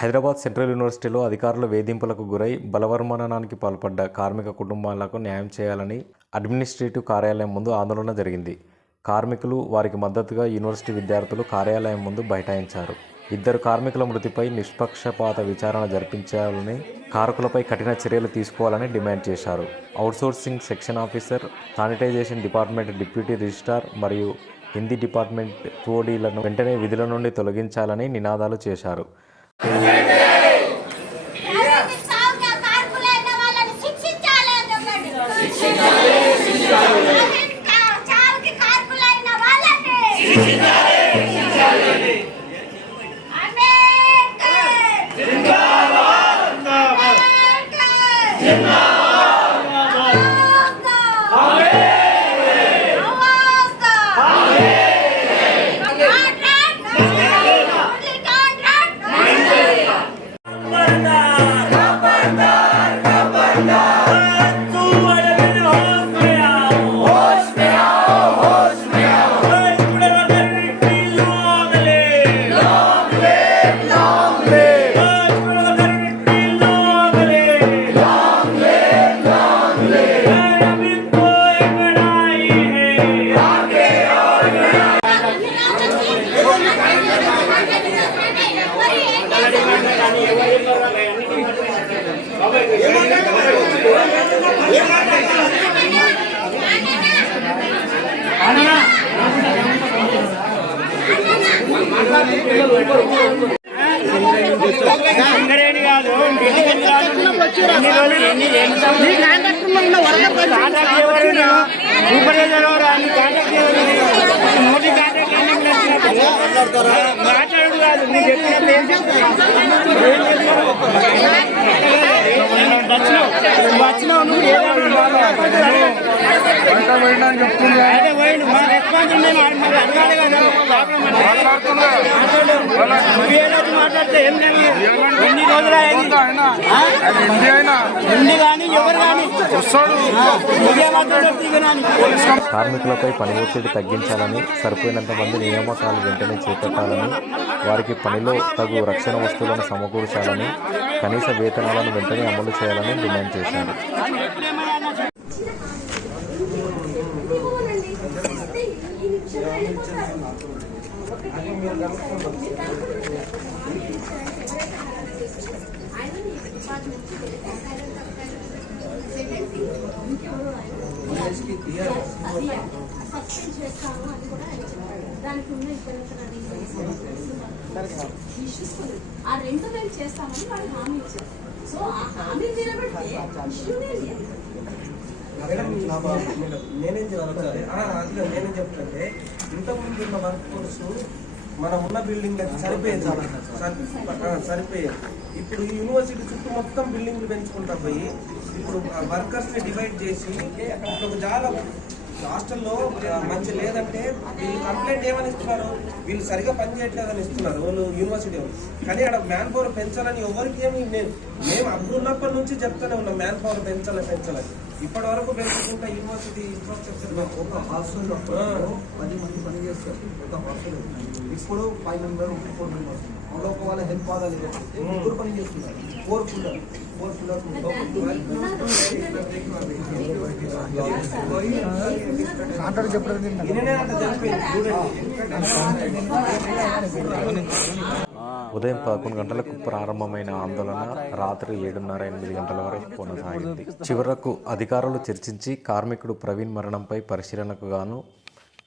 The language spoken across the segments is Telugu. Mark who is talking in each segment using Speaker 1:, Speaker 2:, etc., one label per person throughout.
Speaker 1: హైదరాబాద్ సెంట్రల్ యూనివర్సిటీలో అధికారుల వేధింపులకు గురై బలవన్మరణానికి పాల్పడ్డ కార్మిక కుటుంబాలకు న్యాయం చేయాలని అడ్మినిస్ట్రేటివ్ కార్యాలయం ముందు ఆందోళన జరిగింది. కార్మికులు వారికి మద్దతుగా యూనివర్సిటీ విద్యార్థులు కార్యాలయం ముందు బైఠాయించారు. ఇద్దరు కార్మికుల మృతిపై నిష్పక్షపాత విచారణ జరిపించాలని కారకులపై కఠిన చర్యలు తీసుకోవాలని డిమాండ్ చేశారు. Outsourcing section officer sanitization department deputy registrar మరియు హిందీ డిపార్ట్మెంట్ టూఓడీలను వెంటనే విధుల నుండి తొలగించాలని నినాదాలు చేశారు.
Speaker 2: ఎవరికి
Speaker 3: మాట్లాడు కాదు మీరు చెప్పినప్పుడు ఏం చెప్తారు వచ్చినావు నువ్వు వచ్చినావు ఎన్ని రోజులు
Speaker 1: కార్మికులపై పని ఒత్తిడి తగ్గించాలని సరిపోయినంత మంది నియామకాలు వెంటనే చేపట్టాలని వారికి పనిలో తగు రక్షణ వస్తువులను సమకూర్చాలని కనీస వేతనాలను వెంటనే అమలు చేయాలని డిమాండ్ చేశారు.
Speaker 4: దానికి ఉన్న ఆ రెండు మేము చేస్తామని వాళ్ళు హామీ ఇచ్చారు. సో ఆ హామీ నిలబడితే ఇష్యూనే లేదు.
Speaker 5: నా బాబు, మేడం, నేనేం చెప్తానంటే నేనేం చెప్తానంటే ఇంతకుముందు ఉన్న వర్క్ ఫోర్స్ మనం ఉన్న బిల్డింగ్ సరిపోయేది సరిపోయే సరిపోయేది ఇప్పుడు యూనివర్సిటీ చుట్టూ మొత్తం బిల్డింగ్లు పెంచుకుంటా పోయి ఇప్పుడు వర్కర్స్ని డివైడ్ చేసి ఒక జాగా హాస్టల్లో మంచి లేదంటే వీళ్ళు కంప్లైంట్ ఏమని ఇస్తున్నారు? వీళ్ళు సరిగా పని చేయట్లేదని ఇస్తున్నారు. వాళ్ళు యూనివర్సిటీ వాళ్ళు. కానీ అక్కడ మ్యాన్ పవర్ పెంచాలని ఎవరికి ఏమి నేను మేము అప్పుడున్నప్పటి నుంచి చెప్తూనే ఉన్నాం మ్యాన్ పవర్ పెంచాలి పెంచాలని. ఇప్పటి వరకు పెంచుకుంటా యూనివర్సిటీ ఇన్ఫ్రాస్ట్రక్చర్
Speaker 6: ఒక హాస్టల్ పది మంది పని చేస్తారు. ఒక హాస్టల్ ఇప్పుడు ఫైవ్ మెంబర్ ఫోర్ మెంబర్స్ అందులో ఒక వాళ్ళ హెల్ప్ అవ్వాలి ముగ్గురు పని చేస్తున్నారు. ఫోర్ పిల్లర్ ఫోర్ పిల్లర్ అంటారు చెప్పడం
Speaker 1: ఉదయం పదకొండు గంటలకు ప్రారంభమైన ఆందోళన రాత్రి ఏడున్నర ఎనిమిది గంటల వరకు కొనసాగింది. చివరకు అధికారులు చర్చించి కార్మికుడు ప్రవీణ్ మరణంపై పరిశీలనకు గాను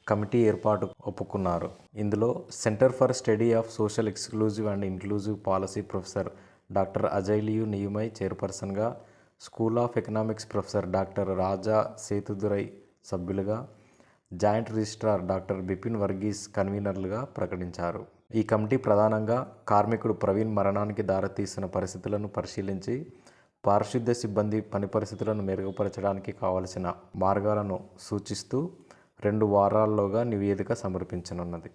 Speaker 1: కమిటీ ఏర్పాటు ఒప్పుకున్నారు. ఇందులో centre for study of social exclusive and inclusive policy professor doctor Ajailiu Niumai చైర్పర్సన్గా school of economics professor doctor Raja Sethudurai సభ్యులుగా joint registrar doctor Bipin Varghese కన్వీనర్లుగా ప్రకటించారు. ఈ కమిటీ ప్రధానంగా కార్మికుడు ప్రవీణ్ మరణానికి దారితీసిన పరిస్థితులను పరిశీలించి పారిశుద్ధ్య సిబ్బంది పని పరిస్థితులను మెరుగుపరచడానికి కావలసిన మార్గాలను సూచిస్తూ రెండు వారాల్లోగా నివేదిక సమర్పించనున్నది.